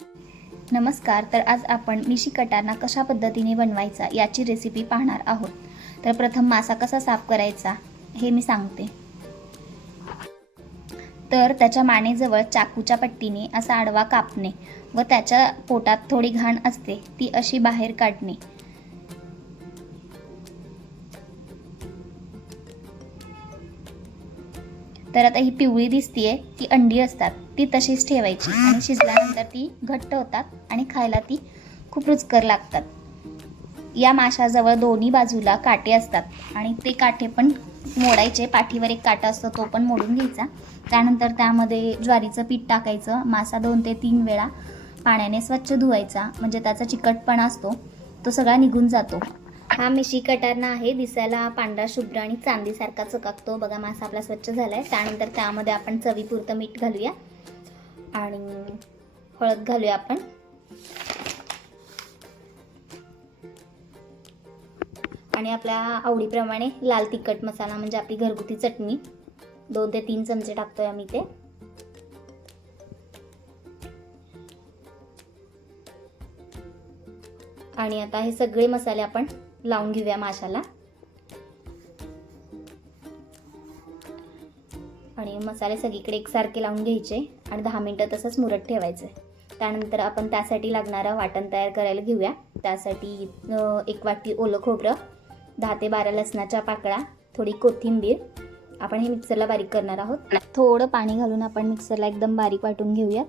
नमस्कार. तर आज आपण मिशी कटारना कशा पद्धतीने बनवायचा याची रेसिपी पाहणार आहोत. तर प्रथम मासा कसा साफ करायचा हे मी सांगते. तर त्याच्या मानेजवळ चाकूच्या पट्टीने असा आडवा कापणे व त्याच्या पोटात थोडी घाण असते ती अशी बाहेर काढणे. तर आता ही पिवळी दिसतीये ती अंडी असतात, ती तशीच ठेवायची आणि शिजल्यानंतर ती घट्ट होतात आणि खायला ती खूप रुचकर लागतात. या माशाजवळ दोन्ही बाजूला काटे असतात आणि ते काटे पण मोडायचे. पाठीवर एक काटा असतो तो पण मोडून घ्यायचा. त्यानंतर त्यामध्ये ज्वारीचं पीठ टाकायचं. मासा 2 ते 3 वेळा पाण्याने स्वच्छ धुवायचा, म्हणजे त्याचा चिकटपणा असतो तो सगळा निघून जातो. हा मिशी कटारना आहे. दिसायला पांढरा शुभ्र आणि चांदीसारखा चकाकतो. बघा मासा आपला स्वच्छ झालाय. त्यानंतर त्यामध्ये आपण चवीपुरतं मीठ घालूया आणि हळद घालूया आपण. आणि आपल्या आवडीप्रमाणे लाल तिखट मसाला म्हणजे आपली घरगुती चटणी 2 ते 3 चमचे टाकतोय आम्ही ते. आणि आता हे सगळे मसाले आपण लावून घेऊया माशाला. आणि मसाले सगळीकडे एकसारखे लावून घ्यायचे आणि 10 मिनिटं तसंच मुरत ठेवायचे. त्यानंतर आपण त्यासाठी लागणारं वाटण तयार करायला घेऊया. त्यासाठी 1 वाटी ओलं खोबरं, 10 ते 12 लसणाच्या पाकळ्या, थोडी कोथिंबीर. आपण हे मिक्सरला बारीक करणार आहोत. थोडं पाणी घालून आपण मिक्सरला एकदम बारीक वाटून घेऊया.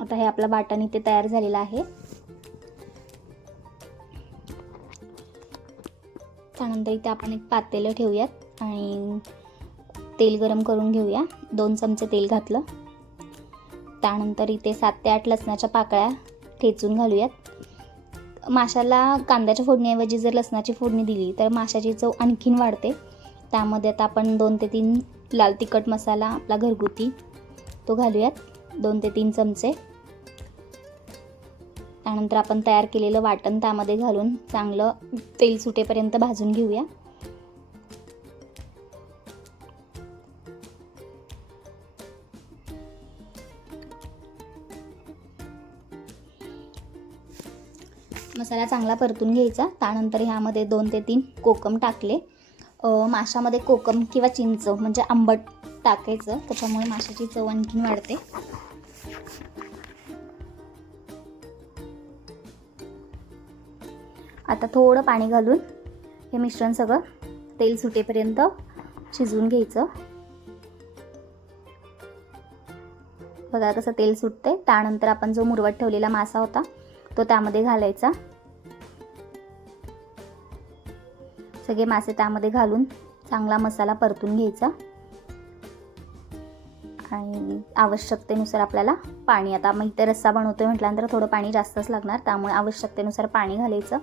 आता हे आपला वाटण इथे तयार झालेला आहे. त्यानंतर इथे आपण एक पातेलं ठेवूयात आणि तेल गरम करून घेऊया. 2 चमचे तेल घातलं. त्यानंतर इथे 7 ते 8 लसणाच्या पाकळ्या ठेचून घालूयात. माशाला कांद्याच्या फोडणीऐवजी जर लसणाची फोडणी दिली तर माशाची चव आणखीन वाढते. त्यामध्ये आता आपण 2 ते 3 लाल तिखट मसाला आपला घरगुती तो घालूयात, 2 ते 3 चमचे. त्यानंतर आपण तयार केलेलं वाटण त्यामध्ये घालून चांगलं तेल सुटेपर्यंत भाजून घेऊया. मसाला चांगला परतून घ्यायचा. त्यानंतर ह्यामध्ये 2 ते 3 कोकम टाकले. माशामध्ये कोकम किंवा चिंच म्हणजे आंबट टाकायचं, त्याच्यामुळे माशाची चव आणखीन वाढते. आता थोडं पाणी घालून हे मिश्रण सगळं तेल सुटेपर्यंत शिजवून घ्यायचं. बघा कसं तेल सुटते. त्यानंतर आपण जो मुरवत ठेवलेला मासा होता तो त्यामध्ये घालायचा. सगळे मासे त्यामध्ये घालून चांगला मसाला परतून घ्यायचा आणि आवश्यकतेनुसार आपल्याला पाणी, आता मग इथे रस्सा बनवतोय म्हटल्यानंतर थोडं पाणी जास्तच लागणार, त्यामुळे आवश्यकतेनुसार पाणी घालायचं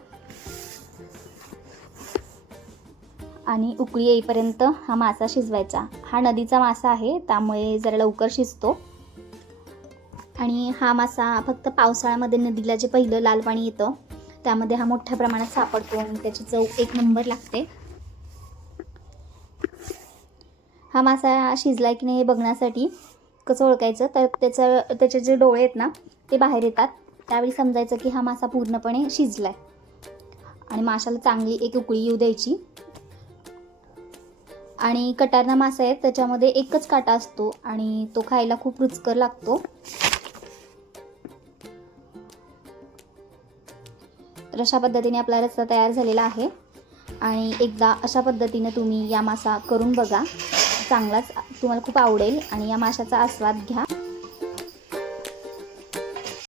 आणि उकळी येईपर्यंत हा मासा शिजवायचा. हा नदीचा मासा आहे त्यामुळे जरा लवकर शिजतो. आणि हा मासा फक्त पावसाळ्यामध्ये नदीला जे पहिलं लाल पाणी येतं त्यामध्ये हा मोठ्या प्रमाणात सापडतो आणि त्याची चव 1 नंबर लागते. हा मासा शिजला की नाही हे बघण्यासाठी कसं ओळखायचं, तर त्याचे जे डोळे आहेत ना ते बाहेर येतात. त्यावेळी समजायचं की हा मासा पूर्णपणे शिजलाय. आणि माशाला चांगली एक उकळी येऊ द्यायची. आणि कटारना मासा आहे त्याच्यामध्ये एकच काटा असतो आणि तो खायला खूप रुचकर लागतो. तर अशा पद्धतीने आपला रस्सा तयार झालेला आहे. आणि एकदा अशा पद्धतीने तुम्ही या मासा करून बघा, चांगलाच तुम्हाला खूप आवडेल आणि या माशाचा आस्वाद घ्या.